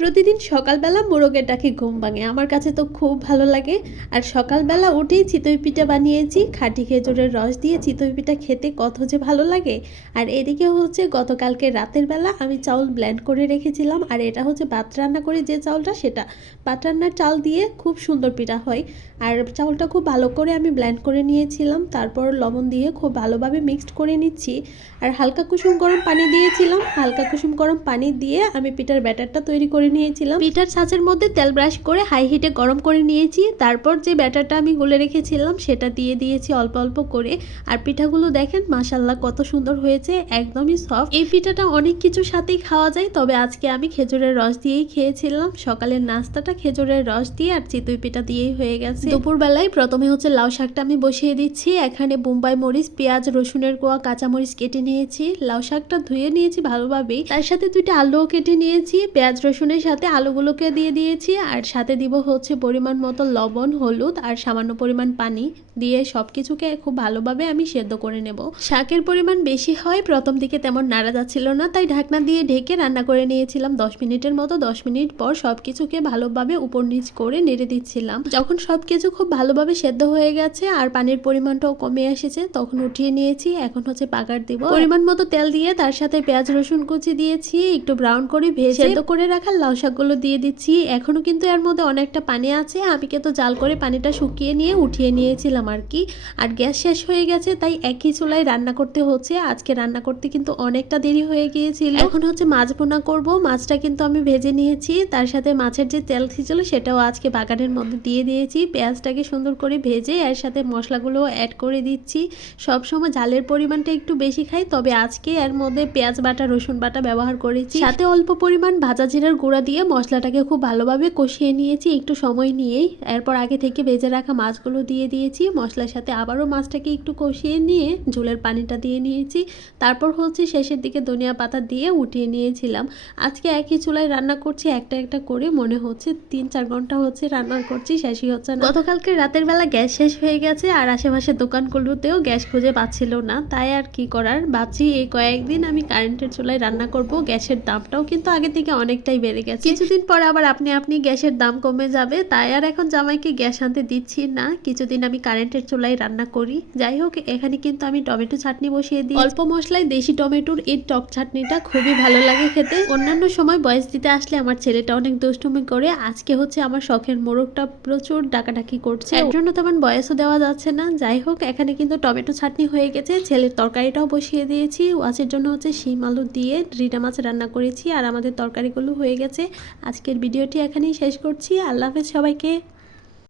প্রতিদিন সকালবেলা মোরগের ডাকে ঘুম ভাঙে, আমার কাছে তো খুব ভালো লাগে। আর সকালবেলা উঠেই চিতই পিঠা বানিয়েছি, খাঁটি খেজুরের রস দিয়ে চিতই পিঠা খেতে কত যে ভালো লাগে। আর এদিকে হচ্ছে গতকালকে রাতের বেলা আমি চাউল ব্লেন্ড করে রেখেছিলাম, আর এটা হচ্ছে ভাত রান্না করে যে চাউলটা, সেটা ভাত রান্নার চাল দিয়ে খুব সুন্দর পিঠা হয়। আর চাউলটা খুব ভালো করে আমি ব্লেন্ড করে নিয়েছিলাম, তারপর লবণ দিয়ে খুব ভালোভাবে মিক্সড করে নিচ্ছি। আর হালকা কুসুম গরম পানি দিয়েছিলাম, হালকা কুসুম গরম পানি দিয়ে আমি পিঠার ব্যাটারটা তৈরি করে নিয়েছিলাম। পিঠার ছাঁচের মধ্যে তেল ব্রাশ করে হাই হিটে গরম করে নিয়েছি, তারপর যে ব্যাটারটা আমি গুলে রেখেছিলাম সেটা দিয়ে দিয়েছি অল্প অল্প করে। আর পিঠাগুলো দেখেন মাশাআল্লাহ কত সুন্দর হয়েছে, একদমই সফট। এই পিঠাটা অনেক কিছুর সাথেই খাওয়া যায়, তবে আজকে আমি খেজুরের রস দিয়েই খেয়েছিলাম। সকালের নাস্তাটা খেজুরের রস দিয়ে আর চিতই পিঠা দিয়েই হয়ে গেছে। দুপুরবেলায় প্রথমে হচ্ছে লাউ শাকটা আমি বসিয়ে দিচ্ছি। এখানে বোম্বাই মরিচ, পেঁয়াজ, রসুনের কোয়া, কাঁচামরিচ কেটে নিয়েছি। লাউ শাকটা ধুয়ে নিয়েছি ভালোভাবেই, তার সাথে দুইটা আলুও কেটে নিয়েছি। পেঁয়াজ রসুনের সাথে আলুগুলোকে দিয়ে দিয়েছি, আর সাথে দিব হচ্ছে পরিমাণ মতো লবণ, হলুদ আর সামান্য পরিমাণ পানি দিয়ে সবকিছুকে খুব ভালোভাবে আমি সেদ্ধ করে নেব। শাকের পরিমাণ বেশি হয়, প্রথম দিকে তেমন নাড়া যাচ্ছিল না, তাই ঢাকনা দিয়ে ঢেকে রান্না করে নিয়েছিলাম 10 মিনিটের মতো। 10 মিনিট পর সবকিছুকে ভালোভাবে উপর নিচ করে নেড়ে দিচ্ছিলাম। যখন সবকিছু খুব ভালোভাবে সেদ্ধ হয়ে গেছে আর পানির পরিমাণটাও কমে এসেছে, তখন উঠিয়ে নিয়েছি। এখন হচ্ছে পাকার দিব। পরিমাণ মতো তেল দিয়ে তার সাথে পেঁয়াজ রসুন কুচি দিয়েছি, একটু ব্রাউন করে ভেজে সেদ্ধ করে রাখা লাউ শাকগুলো দিয়ে দিচ্ছি। এখনো কিন্তু এর মধ্যে অনেকটা পানি আছে, আমি কিন্তু জাল করে পানিটা শুকিয়ে নিয়ে উঠিয়ে নিয়েছিলাম আর কি। আর গ্যাস শেষ হয়ে গেছে, তাই একই চুলায় রান্না করতে হচ্ছে। আজকে রান্না করতে কিন্তু অনেকটা দেরি হয়ে গিয়েছিল। এখন হচ্ছে মাছ ভুনা করব। মাছটা কিন্তু আমি ভেজে নিয়েছি, তার সাথে মাছের যে তেল ছিল সেটাও আজকে বাগানের মধ্যে দিয়ে দিয়েছি। পেঁয়াজটাকে সুন্দর করে ভেজে এর সাথে মশলাগুলো অ্যাড করে দিচ্ছি। সবসময় ঝালের পরিমাণটা একটু বেশি খাই, তবে আজকে এর মধ্যে পেঁয়াজ বাটা, রসুন বাটা ব্যবহার করেছি। সাথে অল্প পরিমাণ ভাজা জিরার গুঁড়া দিয়ে মশলাটাকে খুব ভালোভাবে কষিয়ে নিয়েছি একটু সময় নিয়েই। এরপর আগে থেকে ভেজে রাখা মাছগুলো দিয়ে দিয়েছি। মশলার সাথে আবারও মাছটাকে একটু কষিয়ে নিয়ে ঝোলের পানিটা দিয়ে নিয়েছি। তারপর হচ্ছে শেষের দিকে ধনিয়া পাতা দিয়ে উঠিয়ে নিয়েছিলাম। আজকে একই চুলায় রান্না করছি, একটা একটা করে মনে হচ্ছে 3-4 ঘন্টা হচ্ছে রান্না করছি, শেষই হচ্ছে না। গতকালকে রাতের বেলা গ্যাস শেষ হয়ে গেছে, আর আশেপাশের দোকানগুলোতেও গ্যাস খুঁজে পাচ্ছিল না, তাই আর কি করার, ভাবছি এই কয়েকদিন আমি কারেন্টের চুলায় রান্না করব। গ্যাসের দামটাও কিন্তু আগে থেকে অনেকটাই বেড়ে গেছে, কিছুদিন পর আবার আপনি গ্যাসের দাম কমে যাবে, তাই আর এখন জামাইকে গ্যাস আনতে দিচ্ছি না। কিছুদিন আমি কারেন্টের চুলায় রান্না করি। যাই হোক, এখানে কিন্তু আমি টমেটো চাটনি বসিয়ে দিই। অল্প মশলায় দেশি টমেটোর এই টক চাটনিটা খুবই ভালো লাগে খেতে। অন্যান্য সময় বয়স দিতে আসলে আমার ছেলেটা অনেক দুষ্টুমি করে, আজকে হচ্ছে আমার শখের মোরগটা প্রচুর ডাকাডাকি করছে, এর জন্য তেমন বয়সও দেওয়া যাচ্ছে না। যাই হোক, এখানে কিন্তু টমেটো চাটনি হয়ে গেছে। ছেলের তরকারিটাও বসিয়ে দিয়েছি। ওয়াচের জন্য হচ্ছে শিম আলু দিয়ে রিটা মাছ রান্না করেছি, আর আমাদের তরকারিগুলো হয়ে গেছে। আজকের ভিডিওটি এখানেই শেষ করছি। আল্লাহ হাফেজ সবাইকে।